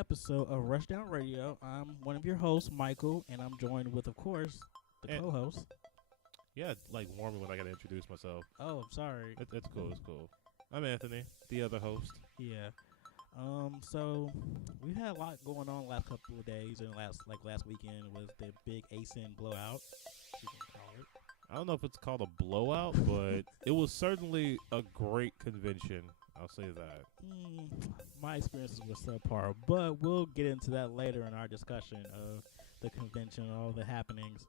episode of Rushdown Radio. I'm one of your hosts, Michael, and I'm joined with, of course, the And- co-host. Yeah, like warn me when I gotta introduce myself. Oh, I'm sorry. It's cool. It's cool. I'm Anthony, the other host. Yeah. So we've had a lot going on the last couple of days, and last weekend was the big ACEN blowout. You can call it. I don't know if it's called a blowout, but it was certainly a great convention. I'll say that. My experiences were subpar, but we'll get into that later in our discussion of the convention, all the happenings.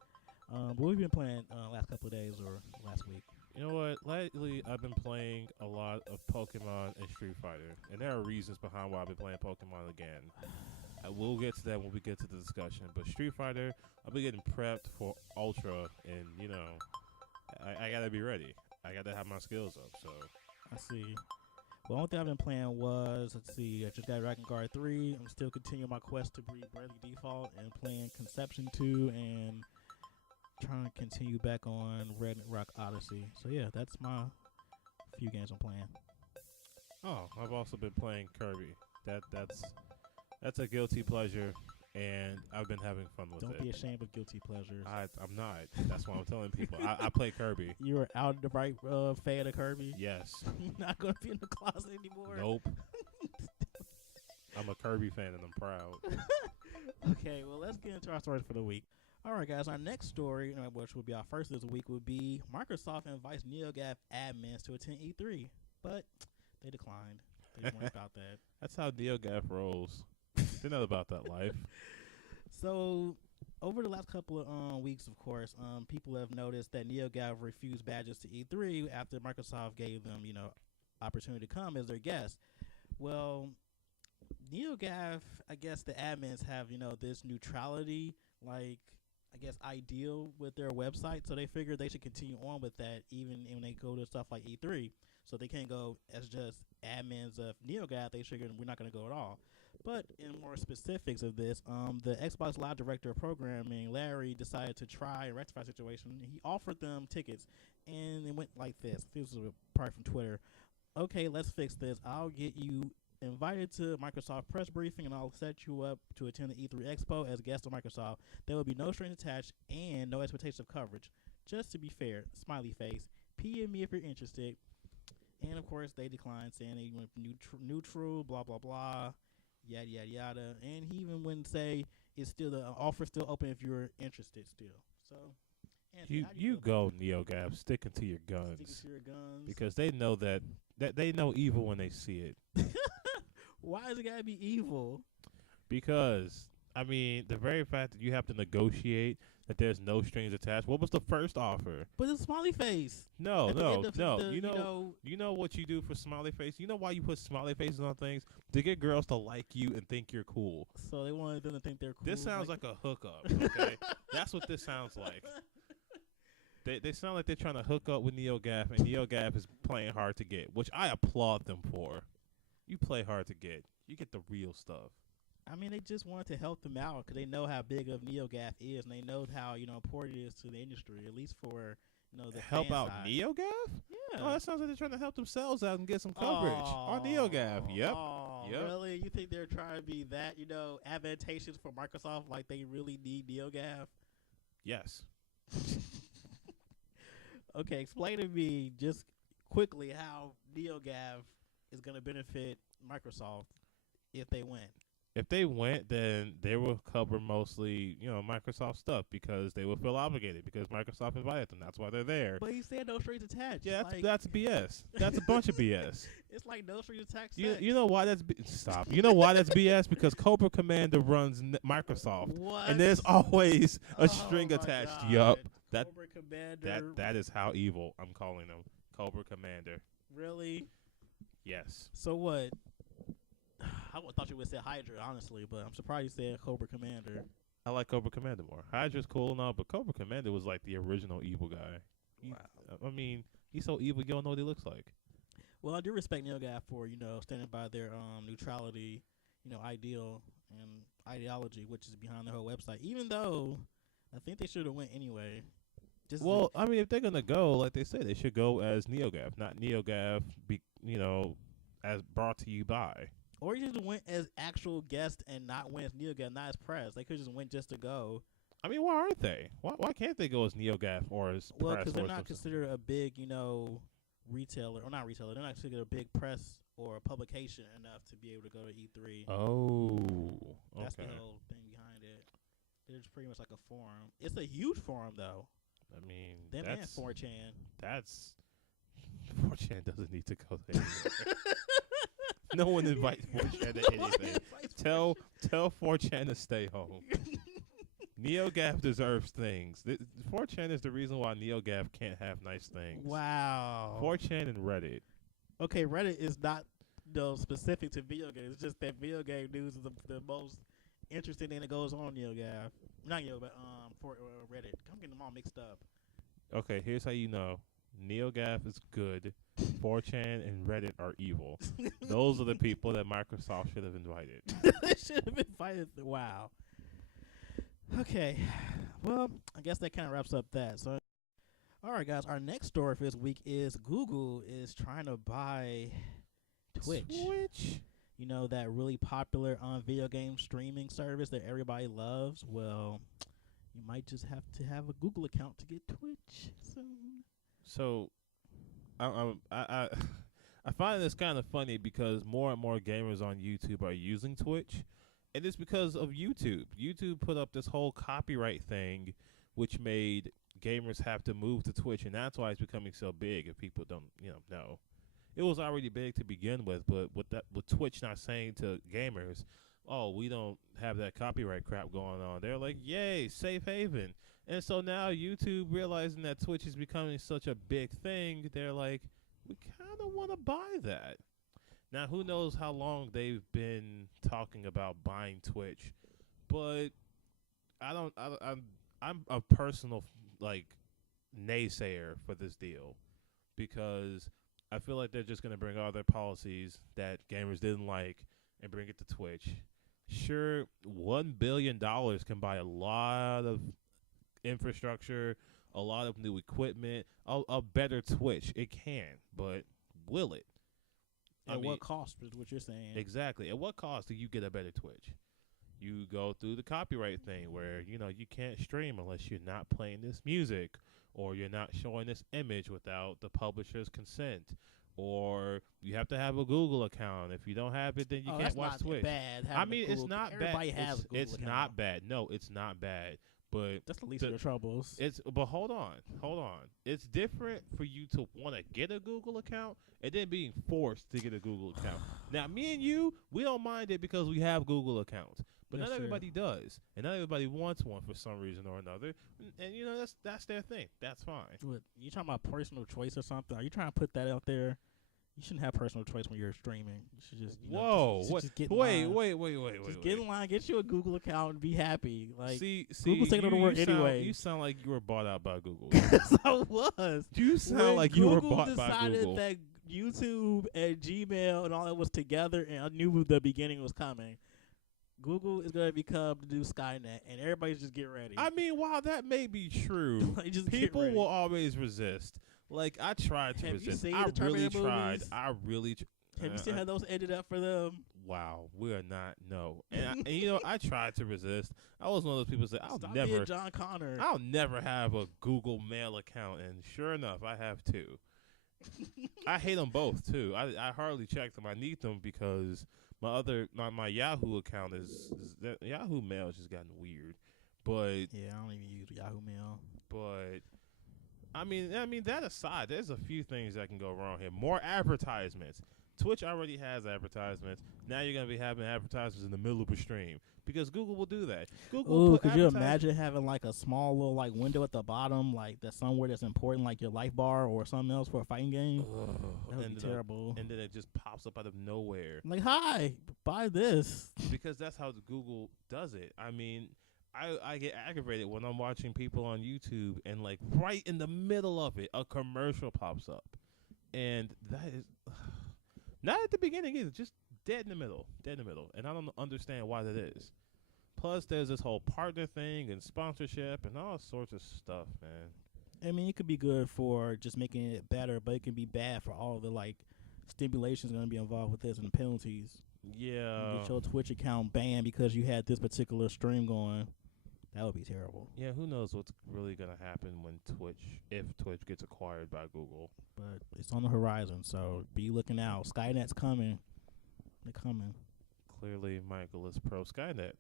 But we've been playing last couple of days or last week. You know what? Lately, I've been playing a lot of Pokemon and Street Fighter, and there are reasons behind why I've been playing Pokemon again. I will get to that when we get to the discussion. But Street Fighter, I've been getting prepped for Ultra, and I gotta be ready. I gotta have my skills up. So I see. Well, the only thing I've been playing was, let's see, I just got Dragon Guard 3. I'm still continuing my quest to breed Bradley Default and playing Conception 2 and trying to continue back on Red Rock Odyssey. So, yeah, that's my few games I'm playing. Oh, I've also been playing Kirby. That's a guilty pleasure, and I've been having fun with it. Don't be ashamed of guilty pleasures. I'm not. That's what I'm telling people. I play Kirby. You're out of the right fan of Kirby? Yes. You're not going to be in the closet anymore? Nope. I'm a Kirby fan, and I'm proud. Okay, well, let's get into our stories for the week. All right, guys, our next story, which will be our first this week, would be Microsoft invites Neogaf admins to attend E3, but they declined. They weren't about that. That's how Neogaf rolls. They're not about that life. So, over the last couple of weeks, of course, people have noticed that Neogaf refused badges to E3 after Microsoft gave them, opportunity to come as their guest. Well, Neogaf, I guess the admins have, this neutrality, ideal with their website. So they figured they should continue on with that even when they go to stuff like E3. So they can't go as just admins of Neogaf. They figured we're not going to go at all. But in more specifics of this, the Xbox Live Director of Programming, Larry, decided to try and rectify the situation. He offered them tickets, and it went like this. This was a part from Twitter. Okay, let's fix this. I'll get you invited to Microsoft press briefing, and I'll set you up to attend the E3 Expo as a guest of Microsoft. There will be no strings attached and no expectation of coverage. Just to be fair, smiley face. PM me if you're interested. And, of course, they declined, saying they went neutral, blah, blah, blah. Yada, yada, yada. And he even wouldn't say it's still the offer still open if you're interested still. So, Anthony, You go, Neogaf, sticking to your guns. Sticking to your guns. Because they know that they know evil when they see it. Why is it got to be evil? Because, the very fact that you have to negotiate that there's no strings attached. What was the first offer? But it's smiley face. No. You know what you do for smiley face? You know why you put smiley faces on things? To get girls to like you and think you're cool. So they wanted them to think they're cool. This sounds like a hookup, okay? That's what this sounds like. They sound like they're trying to hook up with Neogaf, and Neogaf is playing hard to get, which I applaud them for. You play hard to get. You get the real stuff. They just wanted to help them out because they know how big of Neogaf is, and they know how important it is to the industry, at least for the help fan out side. Neogaf? Yeah. Oh, that sounds like they're trying to help themselves out and get some coverage on Neogaf. Yep. Yep. Really? You think they're trying to be that advantageous for Microsoft? Like they really need Neogaf? Yes. Okay, explain to me just quickly how Neogaf is going to benefit Microsoft if they win. If they went, then they will cover mostly, Microsoft stuff because they will feel obligated because Microsoft invited them. That's why they're there. But he said no strings attached. Yeah, that's BS. That's a bunch of BS. It's like no strings attached. You know why that's stop. You know why that's BS? Because Cobra Commander runs Microsoft, What? and there's always a string attached. God. Yup. Cobra Commander. That is how evil I'm calling them. Cobra Commander. Really? Yes. So what? I thought you would say Hydra, honestly, but I'm surprised you said Cobra Commander. I like Cobra Commander more. Hydra's cool and all, but Cobra Commander was like the original evil guy. Wow. He's so evil you don't know what he looks like. Well, I do respect Neogaf for, standing by their neutrality, ideal and ideology, which is behind their whole website. Even though I think they should have went anyway. If they're gonna go, like they said, they should go as Neogaf, not Neogaf. As brought to you by. Or you just went as actual guest and not went as Neogaf, not as press. They could just went just to go. I mean, why aren't they? Why can't they go as Neogaf or as Well, press? because they're not considered a big, retailer, or not retailer. They're not considered a big press or a publication enough to be able to go to E3. Oh, okay. That's the whole thing behind it. They're just pretty much like a forum. It's a huge forum, though. I mean, them and 4chan. 4chan doesn't need to go there. No one invites 4chan to anything. Tell 4chan to stay home. Neogaf deserves things. 4chan is the reason why Neogaf can't have nice things. Wow. 4chan and Reddit. Okay, Reddit is not specific to video games. It's just that video game news is the most interesting thing that goes on Neogaf. Not Neogaf, but for Reddit. I'm getting them all mixed up. Okay, here's how you know. Neogaf is good. 4chan and Reddit are evil. Those are the people that Microsoft should have invited. They should have invited. Wow. Okay. Well, I guess that kind of wraps up that. So, all right, guys. Our next story for this week is Google is trying to buy Twitch. You know, that really popular video game streaming service that everybody loves. Well, you might just have to have a Google account to get Twitch soon. So, I find this kind of funny because more and more gamers on YouTube are using Twitch, and it's because of YouTube. YouTube put up this whole copyright thing, which made gamers have to move to Twitch, and that's why it's becoming so big. If people don't, know, it was already big to begin with, but with Twitch not saying to gamers, "Oh, we don't have that copyright crap going on," they're like, "Yay, safe haven." And so now YouTube, realizing that Twitch is becoming such a big thing, they're like, we kind of want to buy that. Now, who knows how long they've been talking about buying Twitch, but I'm a personal naysayer for this deal because I feel like they're just going to bring all their policies that gamers didn't like and bring it to Twitch. Sure, $1 billion can buy a lot of infrastructure, a lot of new equipment, a better Twitch. It can, but will it? At what cost is what you're saying? Exactly. At what cost do you get a better Twitch? You go through the copyright thing where, you can't stream unless you're not playing this music or you're not showing this image without the publisher's consent. Or you have to have a Google account. If you don't have it, then you can't watch Twitch. Bad, I mean, it's not bad. Everybody has a Google it's account. not bad. No, it's not bad. But that's the least of your troubles. But hold on. It's different for you to want to get a Google account and then being forced to get a Google account. Now, me and you, we don't mind it because we have Google accounts, but not everybody does, and not everybody wants one for some reason or another. And that's their thing. That's fine. What, you talking about personal choice or something? Are you trying to put that out there? You shouldn't have personal choice when you're streaming. You should just just get in line. Wait. Just get in line, get you a Google account, and be happy. Like, see, Google's taking over the world anyway. You sound like you were bought out by Google. Yes, I was. You sound like you were bought by Google. Google decided that YouTube and Gmail and all that was together, and I knew the beginning was coming. Google is going to become the new Skynet, and everybody's just get ready. I mean, while that may be true, people will always resist. Like, I tried to resist. I really tried. Have you seen how those ended up for them? Wow, we are not. No, and I tried to resist. I was one of those people that Stop being John Connor. I'll never have a Google Mail account, and sure enough, I have two. I hate them both too. I hardly check them. I need them because my Yahoo account is Yahoo Mail has just gotten weird. But yeah, I don't even use Yahoo Mail. But I mean that aside, there's a few things that can go wrong here. More advertisements. Twitch already has advertisements. Now you're gonna be having advertisements in the middle of a stream because Google will do that. Ooh, could you imagine having like a small little window at the bottom, like that's somewhere that's important, like your life bar or something else for a fighting game? That would be terrible. And then it just pops up out of nowhere. Like, hi, buy this. Because that's how Google does it. I mean, I get aggravated when I'm watching people on YouTube and right in the middle of it, a commercial pops up, and that is not at the beginning either, just dead in the middle, and I don't understand why that is. Plus, there's this whole partner thing and sponsorship and all sorts of stuff, man. I mean, it could be good for just making it better, but it can be bad for all the stimulations going to be involved with this and the penalties. Yeah. Get your Twitch account banned because you had this particular stream going. That would be terrible. Yeah, who knows what's really going to happen when if Twitch gets acquired by Google. But it's on the horizon, so be looking out. Skynet's coming. They're coming. Clearly, Michael is pro Skynet.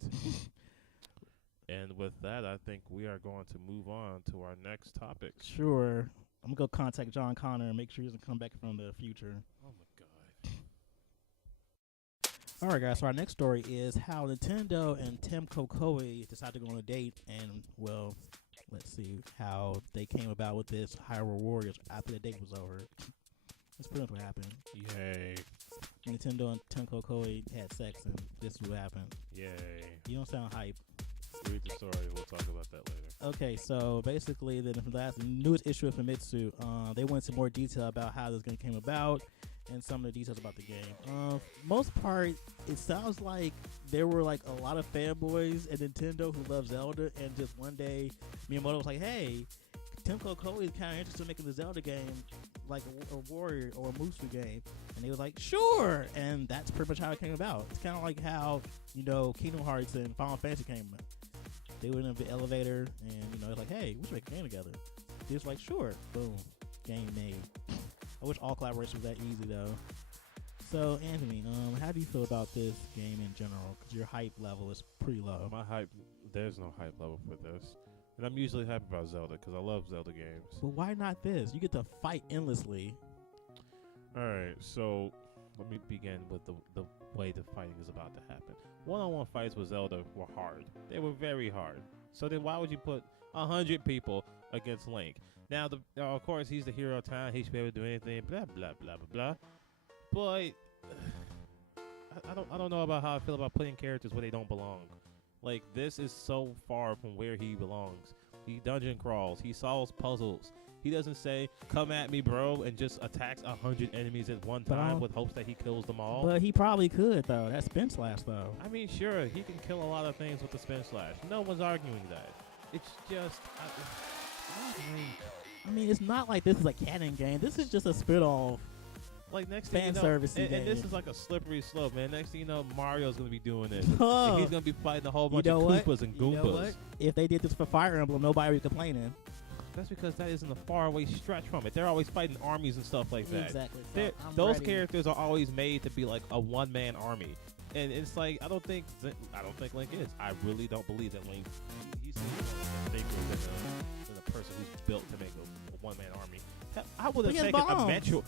And with that, I think we are going to move on to our next topic. Sure. I'm going to go contact John Connor and make sure he doesn't come back from the future. Oh, my God. All right, guys. So our next story is how Nintendo and Tendo Koei decided to go on a date, and well, let's see how they came about with this Hyrule Warriors after the date was over. That's pretty much what happened. Yay! Nintendo and Tendo Koei had sex, and this is what happened. Yay! You don't sound hype. Read the story. We'll talk about that later. Okay, so basically, the newest issue of Famitsu, they went into more detail about how this game came about and some of the details about the game. Most part, it sounds like there were like a lot of fanboys at Nintendo who love Zelda, and just one day, Miyamoto was like, "Hey, Tendo Koei is kind of interested in making the Zelda game like a Warrior or a Musu game," and they was like, "Sure," and that's pretty much how it came about. It's kind of like how Kingdom Hearts and Final Fantasy came about. They went in the elevator, and it's like, "Hey, we should make a game together." They was like, "Sure," boom, game made. I wish all collaboration was that easy though. So Anthony, how do you feel about this game in general? Because your hype level is pretty low. There's no hype level for this. And I'm usually happy about Zelda because I love Zelda games. But why not this? You get to fight endlessly. Alright, so let me begin with the way the fighting is about to happen. One-on-one fights with Zelda were hard. They were very hard. So then why would you put 100 people against Link? Now, of course, he's the hero of town. He should be able to do anything, blah, blah, blah, blah, blah. But I don't know about how I feel about putting characters where they don't belong. Like, this is so far from where he belongs. He dungeon crawls. He solves puzzles. He doesn't say, "Come at me, bro," and just attacks 100 enemies at one time with hopes that he kills them all. But he probably could, though. That's spin slash, though. I mean, sure, he can kill a lot of things with the spin slash. No one's arguing that. It's just... I mean, it's not like this is a canon game. This is just a spit-off. Like, next thing you know, service and this is like a slippery slope, man. Next thing you know, Mario's going to be doing this. Oh. And he's going to be fighting a whole bunch of Koopas and Goombas. You know what? If they did this for Fire Emblem, nobody would be complaining. That's because that isn't a faraway stretch from it. They're always fighting armies and stuff like that. Exactly. Those characters are always made to be like a one-man army. And it's like, I don't think Link is. I really don't believe that Link, he's bigger than a person who's built to make a one-man army. I would have taken a Metro.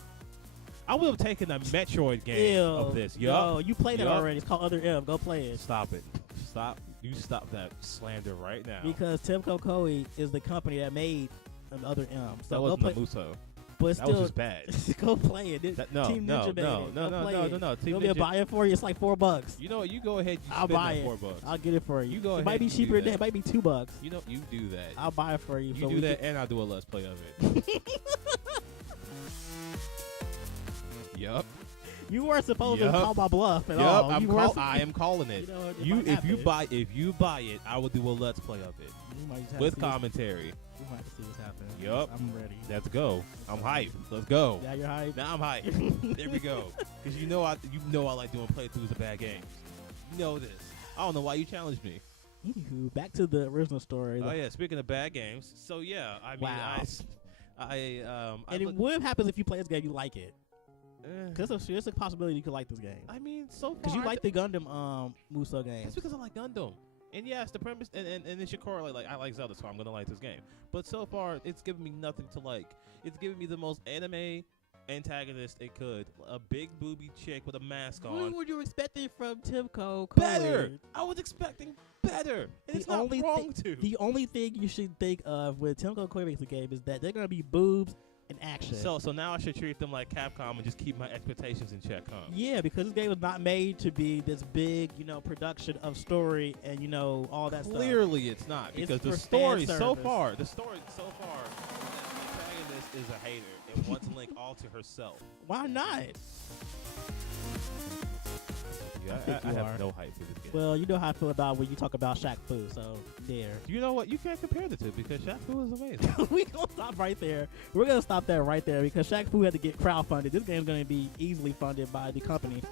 I would have taken a Metroid game of this. Yo, you played it already. It's called Other M. Go play it. Stop it. Stop. You stop that slander right now. Because Tendo Koei is the company that made Other M. So that wasn't the Muso. But that was just bad. Go play it. Team Ninja made it. No. It'll be a buy it for you. It's like $4. You know what? You go ahead. I'll buy it. $4. I'll get it for you. You go ahead. It might be cheaper than that. It might be $2. You know, you do that. I'll buy it for you. You do that, and I'll do a Let's Play of it. Yup. You weren't supposed to call my bluff at all. I am calling it. If you buy it, I will do a Let's Play of it with commentary. We might have to see what's happening. Yup. I'm ready. Let's go. I'm hyped. Let's go. Yeah, you're hyped. Now I'm hyped. There we go. Because you know I like doing playthroughs of bad games. You know this. I don't know why you challenged me. Anywho, back to the original story. Oh yeah, speaking of bad games. So yeah, I mean, and what happens if you play this game, you like it? Because there's a possibility you could like this game. I mean, so far. Because you like the Gundam Muso game. It's because I like Gundam. And yes, the premise, and it should correlate, like, I like Zelda, so I'm going to like this game. But so far, it's given me nothing to like. It's given me the most anime antagonist it could. A big booby chick with a mask on. What were you expecting from Tendo Koei? Better! I was expecting better. And it's not wrong to. The only thing you should think of when Tendo Koei makes a game is that they're going to be boobs and action. So now I should treat them like Capcom and just keep my expectations in check, huh? Yeah, because this game was not made to be this big, production of story and all that stuff. Clearly, it's not, because the story so far, the protagonist is a hater and wants Link all to herself. Why not? Yeah, I have no hype for this game. Well, you know how I feel about when you talk about Shaq Fu, so there. You know what? You can't compare the two because Shaq Fu is amazing. We're going to stop right there. We're going to stop that right there because Shaq Fu had to get crowdfunded. This game's going to be easily funded by the company.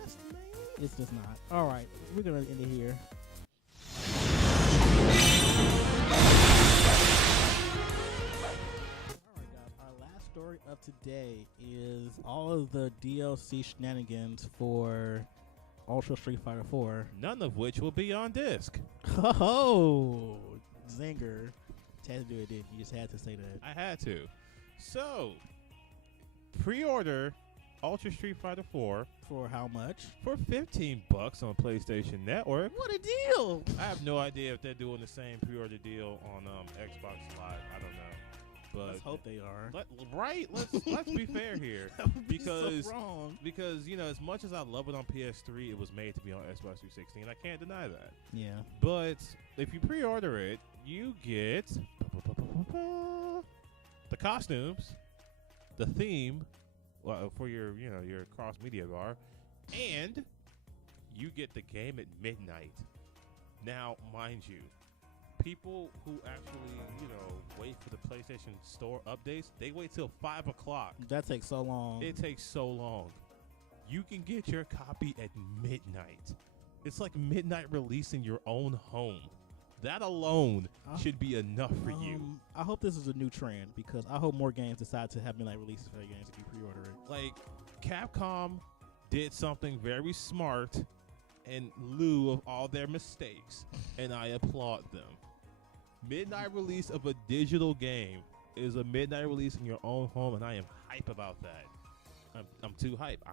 It's just not. All right, we're gonna end it here. All right, guys. Our last story of today is all of the DLC shenanigans for Ultra Street Fighter 4. None of which will be on disc. Oh, zinger! You had to do it, didn't you? You just had to say that. I had to. So, pre-order Ultra Street Fighter 4 For how much? for $15 on PlayStation Network. What a deal! I have no idea if they're doing the same pre-order deal on Xbox Live. I don't know. But Let's hope they are. Let's be fair here. That would be because so wrong. because as much as I love it on PS3, it was made to be on Xbox 360, and I can't deny that. Yeah. But if you pre-order it, you get the costumes, the theme for your your cross media bar, and you get the game at midnight. Now, mind you, people who actually wait for the PlayStation Store updates, they wait till 5 o'clock. That takes so long. It takes so long. You can get your copy at midnight. It's like midnight release in your own home. That alone should be enough for you. I hope this is a new trend because I hope more games decide to have midnight releases for their games if you pre-order it. Like, Capcom did something very smart in lieu of all their mistakes, and I applaud them. Midnight release of a digital game is a midnight release in your own home, and I am hype about that. I'm too hype.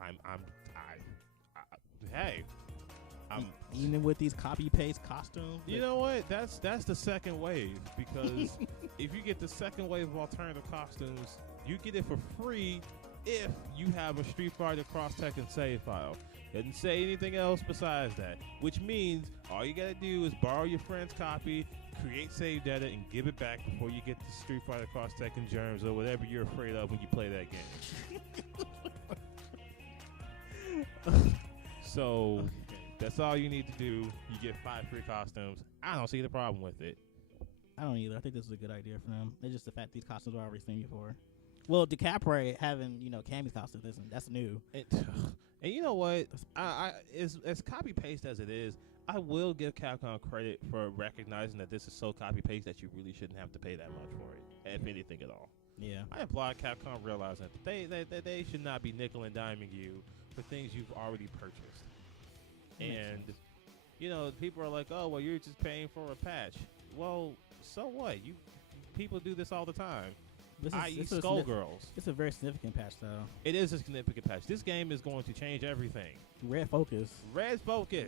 Even with these copy paste costumes. You know what? That's the second wave, because if you get the second wave of alternative costumes, you get it for free if you have a Street Fighter Cross Tekken save file. Doesn't say anything else besides that, which means all you gotta do is borrow your friend's copy, create save data, and give it back before you get the Street Fighter Cross Tekken germs or whatever you're afraid of when you play that game. So that's all you need to do. You get 5 free costumes. I don't see the problem with it. I don't either. I think this is a good idea for them. It's just the fact these costumes are already seen before. Well, DeCapre having Cammy's costume, that's new. And you know what? I as copy paste as it is, I will give Capcom credit for recognizing that this is so copy paste that you really shouldn't have to pay that much for it, if anything at all. Yeah. I applaud Capcom realizing that they should not be nickel and diming you for things you've already purchased. And people are like, oh, well, you're just paying for a patch. Well, so what? People do this all the time. I.e. Skullgirls. It's a very significant patch, though. It is a significant patch. This game is going to change everything. Red Focus. It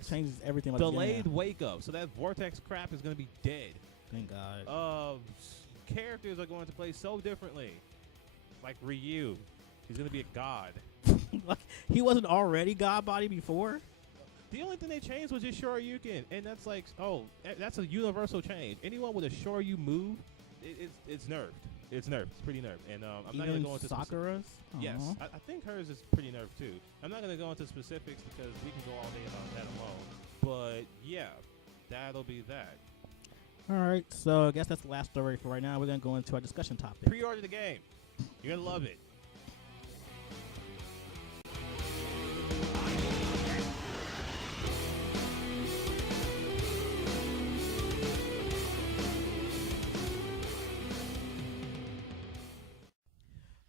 changes everything. Delayed wake up. So that Vortex crap is going to be dead. Thank God. Characters are going to play so differently. Like Ryu. He's going to be a god. Like, he wasn't already God Body before? The only thing they changed was just Shoryuken. And that's like, that's a universal change. Anyone with a Shoryu move, it's nerfed. It's nerfed. It's pretty nerfed. And I'm not going to go into Sakura's? Yes. I think hers is pretty nerfed, too. I'm not going to go into specifics because we can go all day about that alone. But, yeah, that'll be that. All right. So I guess that's the last story for right now. We're going to go into our discussion topic. Pre-order the game. You're going to love it.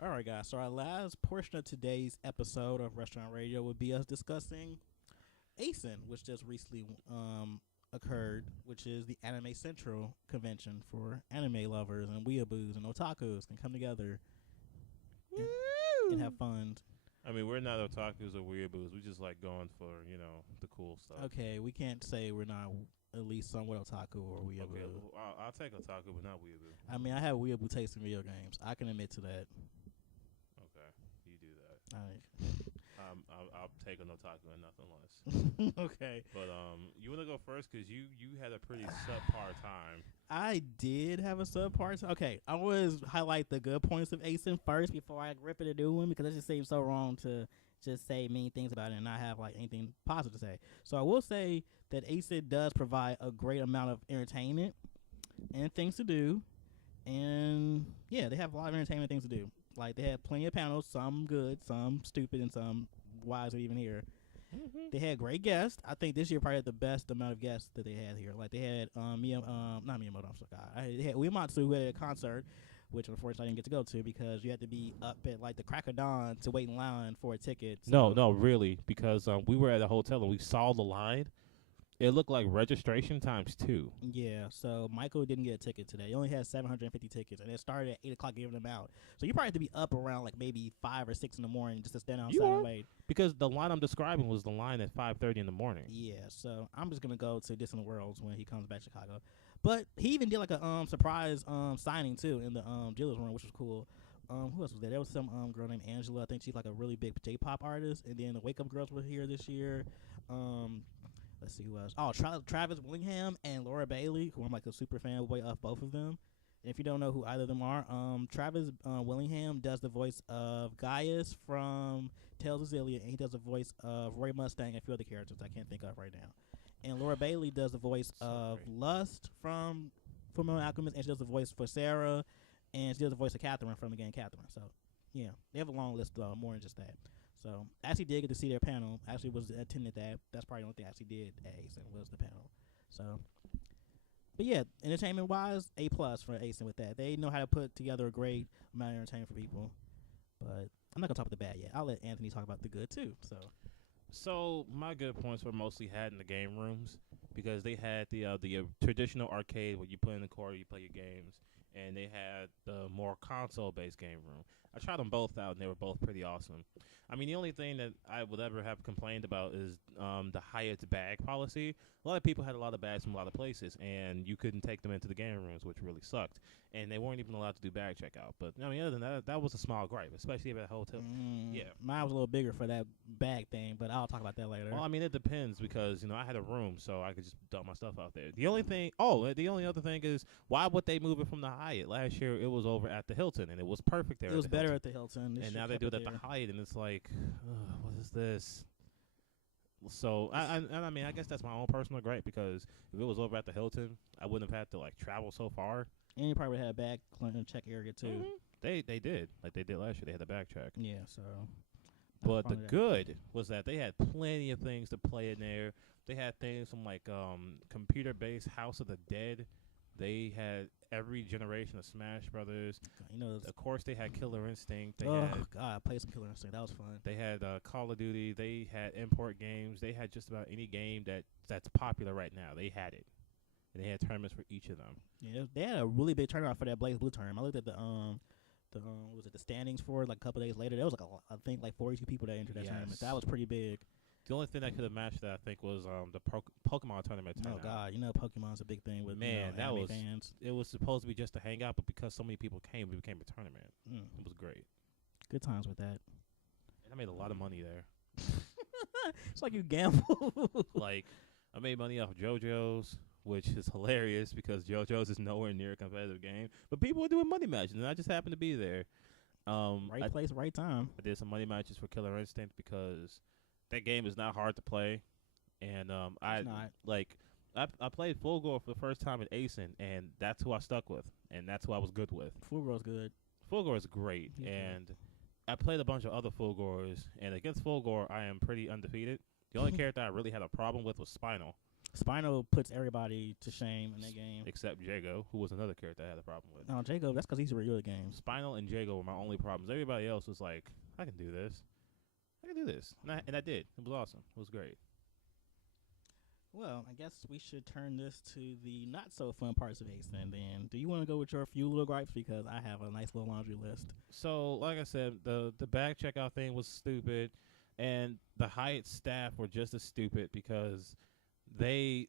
Alright guys, so our last portion of today's episode of Rushdown Radio would be us discussing ACEN, which just recently occurred, which is the Anime Central convention for anime lovers and weeaboos and otakus can come together and have fun. I mean, we're not otakus or weeaboos. We just like going for, the cool stuff. Okay, we can't say we're not at least somewhat otaku or weeaboo. Okay, I'll take otaku, but not weeaboo. I mean, I have weeaboo taste in video games. I can admit to that. You do that. I'll take an otaku and nothing less. Okay. But you want to go first because you had a pretty subpar time. I did have a subpar time. Okay, I always highlight the good points of ACEN first before I rip it a new one because it just seems so wrong to just say mean things about it and not have like anything positive to say. So I will say that ACEN does provide a great amount of entertainment and things to do. And yeah, they have a lot of entertainment things to do. Like, they have plenty of panels, some good, some stupid, and some why is it even here. They had great guests. I think this year probably had the best amount of guests that they had here. Like they had not Miyamoto, I'm so god. They had Uematsu who had a concert, which unfortunately I didn't get to go to because you had to be up at like the crack of dawn to wait in line for a ticket. So. No, really, because we were at a hotel and we saw the line. It looked like registration times 2. Yeah, so Michael didn't get a ticket today. He only had 750 tickets, and it started at 8 o'clock giving them out. So you probably have to be up around like maybe 5 or 6 in the morning just to stand outside and wait. Because the line I'm describing was the line at 5:30 in the morning. Yeah, so I'm just going to go to Distant Worlds when he comes back to Chicago. But he even did like a surprise signing, too, in the dealer's room, which was cool. Who else was there? There was some girl named Angela. I think she's like a really big J-pop artist. And then the Wake Up Girls were here this year. Let's see who else. Oh, Travis Willingham and Laura Bailey, who I'm like a super fanboy of both of them. And if you don't know who either of them are, Travis Willingham does the voice of Gaius from Tales of Xillia, and he does the voice of Roy Mustang and a few other characters I can't think of right now. And Laura Bailey does the voice of Lust from Fullmetal Alchemist, and she does the voice for Sarah, and she does the voice of Catherine from the game Catherine. So, yeah, they have a long list more than just that. So, I actually did get to see their panel. I actually was attending that. That's probably the only thing I actually did at ACEN was the panel. So, but yeah, entertainment-wise, A+ for ACEN with that. They know how to put together a great amount of entertainment for people. But I'm not going to talk about the bad yet. I'll let Anthony talk about the good, too. So, my good points were mostly had in the game rooms because they had the traditional arcade where you put in the quarter, you play your games, and they had the more console-based game room. I tried them both out, and they were both pretty awesome. I mean, the only thing that I would ever have complained about is the Hyatt's bag policy. A lot of people had a lot of bags from a lot of places, and you couldn't take them into the game rooms, which really sucked. And they weren't even allowed to do bag checkout. But, I mean, other than that, that was a small gripe, especially at a hotel. Yeah. Mine was a little bigger for that bag thing, but I'll talk about that later. Well, I mean, it depends because, I had a room, so I could just dump my stuff out there. The only other thing is, why would they move it from the Hyatt? Last year, it was over at the Hilton, and it was perfect there. It was better at the Hilton. And now they do it at the Hyatt, and it's like, what is this? So, I mean, I guess that's my own personal gripe because if it was over at the Hilton, I wouldn't have had to, travel so far. And you probably had a bag check area, too. Mm-hmm. They did. Like they did last year. They had the bag check. Yeah, so. But the good was that they had plenty of things to play in there. They had things from, computer-based House of the Dead. They had every generation of Smash Brothers. Of course, they had Killer Instinct. God, I played some Killer Instinct. That was fun. They had Call of Duty. They had import games. They had just about any game that's popular right now. They had it. And they had tournaments for each of them. Yeah, they had a really big turnout for that Blaze Blue tournament. I looked at the standings for it a couple days later. There was I think 42 people that entered that tournament. That was pretty big. The only thing that could have matched that, I think, was the Pokemon tournament. Oh God, Pokemon's a big thing with that was fans. It was supposed to be just a hangout, but because so many people came, it became a tournament. It was great. Good times with that. And I made a lot of money there. It's like you gamble. I made money off JoJo's, which is hilarious because JoJo's is nowhere near a competitive game. But people were doing money matches, and I just happened to be there. Right place, right time. I did some money matches for Killer Instinct because that game is not hard to play. And I played Fulgore for the first time at ACEN, and that's who I stuck with, and that's who I was good with. Fulgore's good. Fulgore is great, and I played a bunch of other Fulgores, and against Fulgore, I am pretty undefeated. The only character I really had a problem with was Spinal. Spinal puts everybody to shame in that game. Except Jago, who was another character I had a problem with. No, Jago, that's because he's a really good game. Spinal and Jago were my only problems. Everybody else was like, I can do this. And I did. It was awesome. It was great. Well, I guess we should turn this to the not-so-fun parts of ACEN then. Do you want to go with your few little gripes? Because I have a nice little laundry list. So, like I said, the bag checkout thing was stupid, and the Hyatt staff were just as stupid because the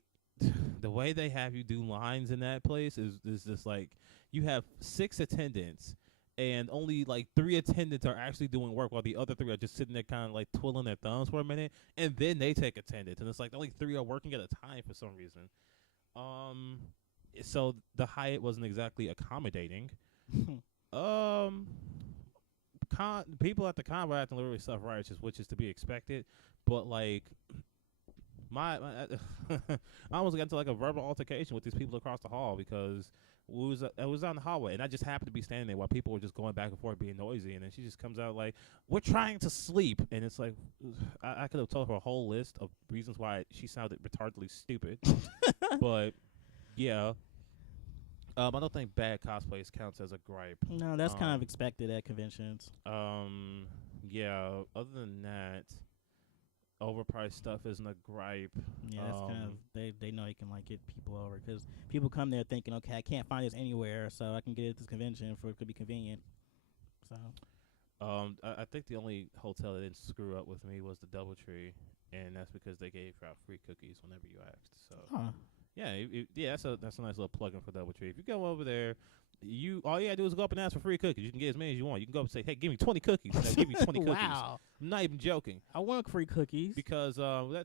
way they have you do lines in that place is just you have 6 attendants and only 3 attendants are actually doing work while the other 3 are just sitting there kind of twiddling their thumbs for a minute, and then they take attendance, and it's only 3 are working at a time for some reason. So the Hyatt wasn't exactly accommodating. People at the con were acting literally self-righteous, which is to be expected, but I almost got into like a verbal altercation with these people across the hall because it was on the hallway, and I just happened to be standing there while people were just going back and forth being noisy, and then she just comes out like, "We're trying to sleep," and it's like, I could have told her a whole list of reasons why she sounded retardedly stupid, but yeah. I don't think bad cosplays counts as a gripe. No, that's kind of expected at conventions. Yeah. Other than that, overpriced stuff isn't a gripe. Yeah, that's kind of they know they can like get people over because people come there thinking, okay, I can't find this anywhere, so I can get it at this convention for it could be convenient. So, I think the only hotel that didn't screw up with me was the DoubleTree, and that's because they gave out free cookies whenever you asked. So, yeah, that's a nice little plug-in for DoubleTree. If you go over there, all you gotta do is go up and ask for free cookies. You can get as many as you want. You can go up and say, "Hey, give me 20 cookies." They'll give you 20 cookies. Wow. I'm not even joking. I want free cookies because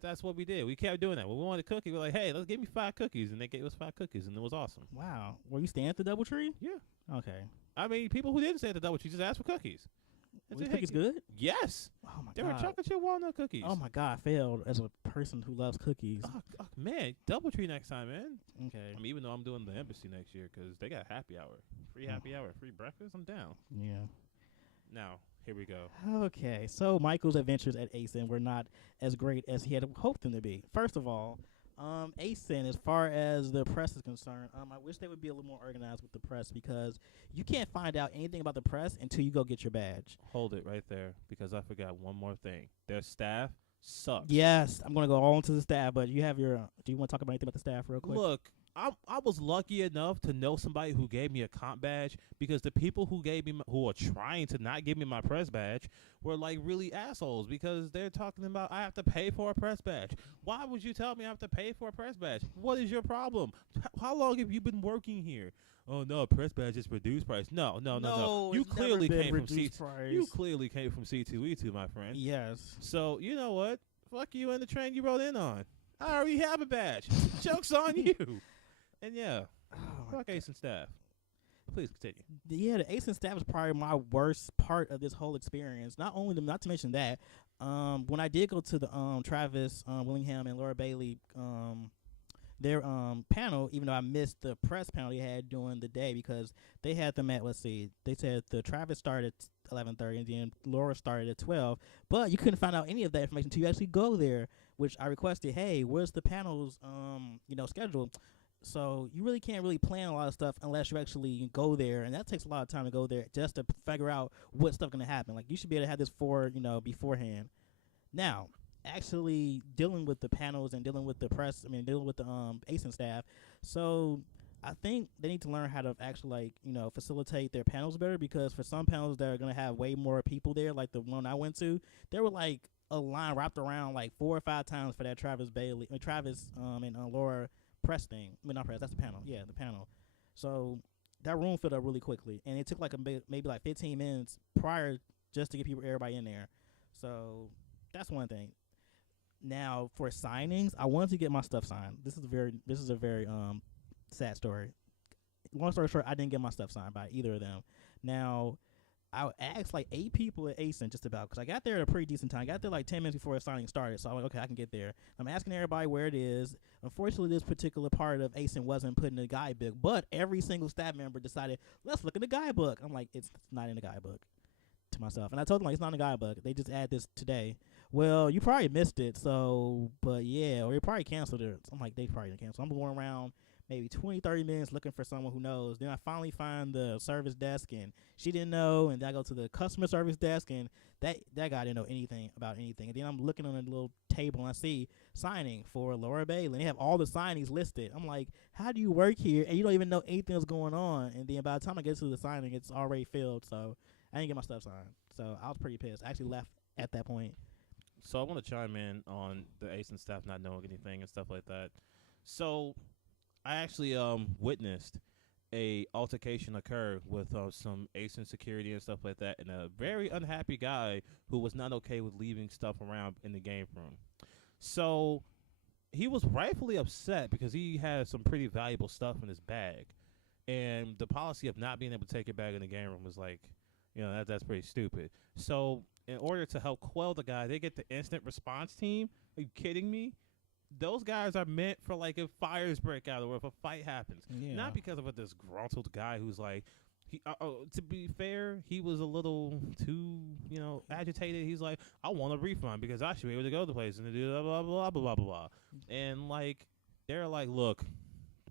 that's what we did. We kept doing that. When we wanted a cookie, we're like, "Hey, let's give me 5 cookies," and they gave us 5 cookies, and it was awesome. Wow. Were you staying at the DoubleTree? Yeah. Okay. I mean, people who didn't stay at the DoubleTree just asked for cookies. Were the cookies good? Yes. Oh my They god. were chocolate chip walnut cookies. Oh my god, I failed as a person who loves cookies. Oh, man, DoubleTree next time, man. Okay. I mean, even though I'm doing the embassy next year because they got happy hour, free happy hour, free breakfast, I'm down. Yeah. Now, here we go. Okay, so Michael's adventures at ACEN were not as great as he had hoped them to be. First of all, ACEN, as far as the press is concerned, I wish they would be a little more organized with the press because you can't find out anything about the press until you go get your badge. Hold it right there because I forgot one more thing. Their staff sucks. Yes, I'm going to go all into the staff, but you have your do you want to talk about anything about the staff real quick? Look, I was lucky enough to know somebody who gave me a comp badge because the people who gave me who are trying to not give me my press badge were like really assholes because they're talking about I have to pay for a press badge. Why would you tell me I have to pay for a press badge? What is your problem? How long have you been working here? Oh no, press badge is reduced price. No. You clearly came from You clearly came from C2E2, my friend. Yes. So you know what? Fuck you and the train you rode in on. I already have a badge. Joke's on you. And yeah, fuck ACEN staff. Please continue. Yeah, the ACEN staff is probably my worst part of this whole experience. Not to mention that, when I did go to the Travis Willingham and Laura Bailey their panel, even though I missed the press panel they had during the day because they had them at they said the Travis started at 11:30 and then Laura started at 12, but you couldn't find out any of that information until you actually go there, which I requested. Hey, where's the panel's schedule? So you really can't plan a lot of stuff unless you actually go there, and that takes a lot of time to go there just to figure out what stuff gonna happen. Like you should be able to have this beforehand. Now, actually dealing with the panels and dealing with the press, dealing with the ACEN staff. So I think they need to learn how to actually facilitate their panels better because for some panels that are gonna have way more people there, like the one I went to, there were like a line wrapped around like 4 or 5 times for that Travis and Laura press thing. Not press. That's the panel. Yeah, the panel. So that room filled up really quickly, and it took like maybe like 15 minutes prior just to get everybody in there. So that's one thing. Now for signings, I wanted to get my stuff signed. This is a very sad story. Long story short, I didn't get my stuff signed by either of them. Now I asked like 8 people at ACEN just about because I got there at a pretty decent time. I got there like 10 minutes before the signing started, so I'm like, okay, I can get there. I'm asking everybody where it is. Unfortunately, this particular part of ACEN wasn't put in the guidebook, but every single staff member decided, let's look in the guidebook. I'm like, it's not in the guidebook to myself. And I told them, like, it's not in the guidebook. They just add this today. Well, you probably missed it, but yeah, or you probably canceled it. I'm like, they probably didn't cancel. I'm going around maybe 20, 30 minutes looking for someone who knows. Then I finally find the service desk, and she didn't know. And then I go to the customer service desk, and that guy didn't know anything about anything. And then I'm looking on a little table, and I see signing for Laura Bailey. And they have all the signings listed. I'm like, how do you work here, and you don't even know anything that's going on? And then by the time I get to the signing, it's already filled. So I didn't get my stuff signed. So I was pretty pissed. I actually left at that point. So I want to chime in on the ACEN staff not knowing anything and stuff like that. So I actually witnessed a altercation occur with some ACEN security and stuff like that, and a very unhappy guy who was not okay with leaving stuff around in the game room. So he was rightfully upset because he had some pretty valuable stuff in his bag, and the policy of not being able to take your bag in the game room was like, that's pretty stupid. So in order to help quell the guy, they get the instant response team. Are you kidding me? those guys are meant for like if fires break out or if a fight happens. Yeah. Not because of a disgruntled guy who's like, to be fair, he was a little too, agitated. He's like, I want a refund because I should be able to go to the place and do blah, blah, blah, blah, blah, blah. And like, they're like, look,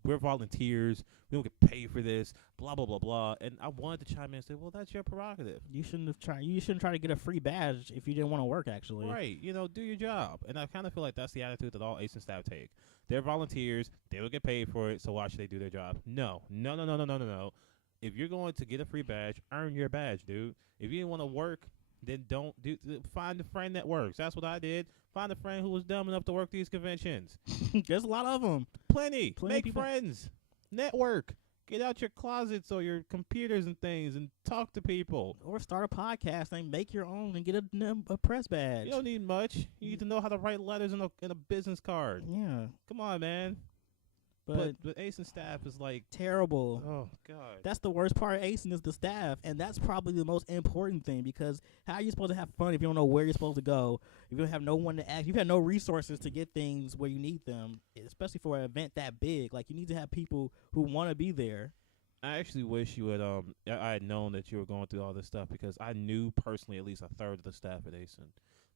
we're volunteers. We don't get paid for this, blah, blah, blah, blah. And I wanted to chime in and say, well, that's your prerogative. You shouldn't try to get a free badge if you didn't want to work, actually. Right. Do your job. And I kind of feel like that's the attitude that all ACEN staff take. They're volunteers. They will get paid for it, so why should they do their job? No. If you're going to get a free badge, earn your badge, dude. If you didn't want to work, then don't find a friend that works. That's what I did. Find a friend who was dumb enough to work these conventions. There's a lot of them. Plenty Make friends. Network. Get out your closets or your computers and things and talk to people. Or start a podcast and make your own and get a press badge. You don't need much. You need to know how to write letters in a business card. Yeah. Come on, man. But ACEN staff is like terrible. Oh God, that's the worst part of ACEN is the staff, and that's probably the most important thing because how are you supposed to have fun if you don't know where you're supposed to go? If you don't have no one to ask, you've had no resources to get things where you need them, especially for an event that big. Like you need to have people who want to be there. I actually wish you had I had known that you were going through all this stuff because I knew personally at least a third of the staff at ACEN.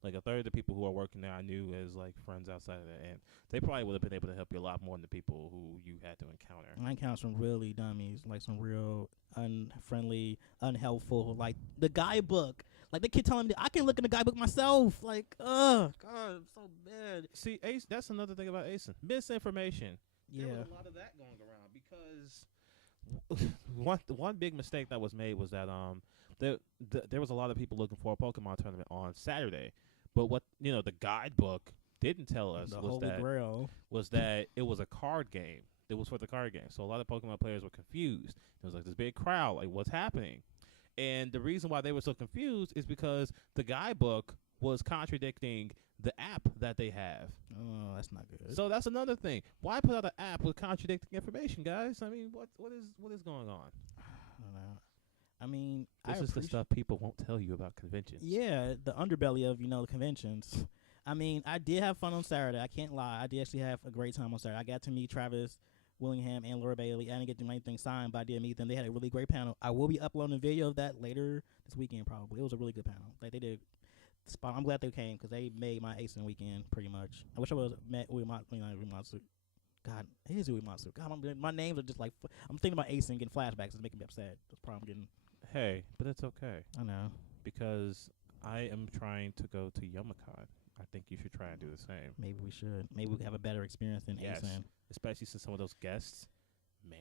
Like a third of the people who are working there I knew as like friends outside of that, and they probably would have been able to help you a lot more than the people who you had to encounter. I encountered some really dummies, like some real unfriendly, unhelpful, like the guidebook. Like they keep telling me I can look in the guidebook myself. Like, God, I'm so bad. See, that's another thing about ACEN. Misinformation. Yeah. There was a lot of that going around because one big mistake that was made was that there was a lot of people looking for a Pokemon tournament on Saturday. But what the guidebook didn't tell us was that it was a card game. It was for the card game. So a lot of Pokemon players were confused. It was like this big crowd, like what's happening? And the reason why they were so confused is because the guidebook was contradicting the app that they have. Oh, that's not good. So that's another thing. Why put out an app with contradicting information, guys? I mean, what is going on? I don't know. I mean, this is the stuff people won't tell you about conventions. Yeah, the underbelly of, the conventions. I mean, I did have fun on Saturday. I can't lie. I did actually have a great time on Saturday. I got to meet Travis Willingham and Laura Bailey. I didn't get to do anything signed, but I did meet them. They had a really great panel. I will be uploading a video of that later this weekend probably. It was a really good panel. Like, they did spot. I'm glad they came because they made my ACEN weekend pretty much. I wish I was met with Uematsu. God, it is Uematsu. God, my names are just like, I'm thinking about ACEN getting flashbacks. It's making me upset. That's probably I'm getting. Hey, but it's okay. I know. Because I am trying to go to Youmacon. I think you should try and do the same. Maybe we should. Maybe we could have a better experience than ACEN. Especially since some of those guests, man,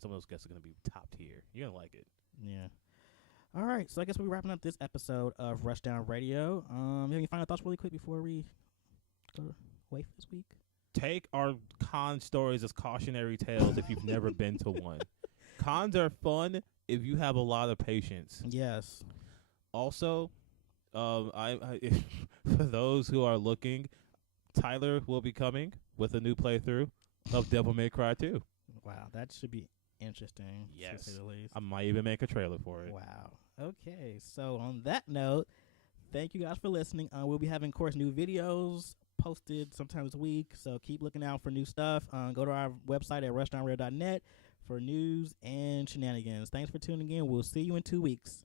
some of those guests are going to be top tier. You're going to like it. Yeah. All right, so I guess we're wrapping up this episode of Rushdown Radio. You have any final thoughts really quick before we go away for this week? Take our con stories as cautionary tales if you've never been to one. Cons are fun if you have a lot of patience. Yes. Also, I for those who are looking, Tyler will be coming with a new playthrough of Devil May Cry 2. Wow, that should be interesting. Yes. To say the least. I might even make a trailer for it. Wow. Okay, so on that note, thank you guys for listening. We'll be having, of course, new videos posted sometime this week, so keep looking out for new stuff. Go to our website at rushdownradio.net for news and shenanigans. Thanks for tuning in. We'll see you in 2 weeks.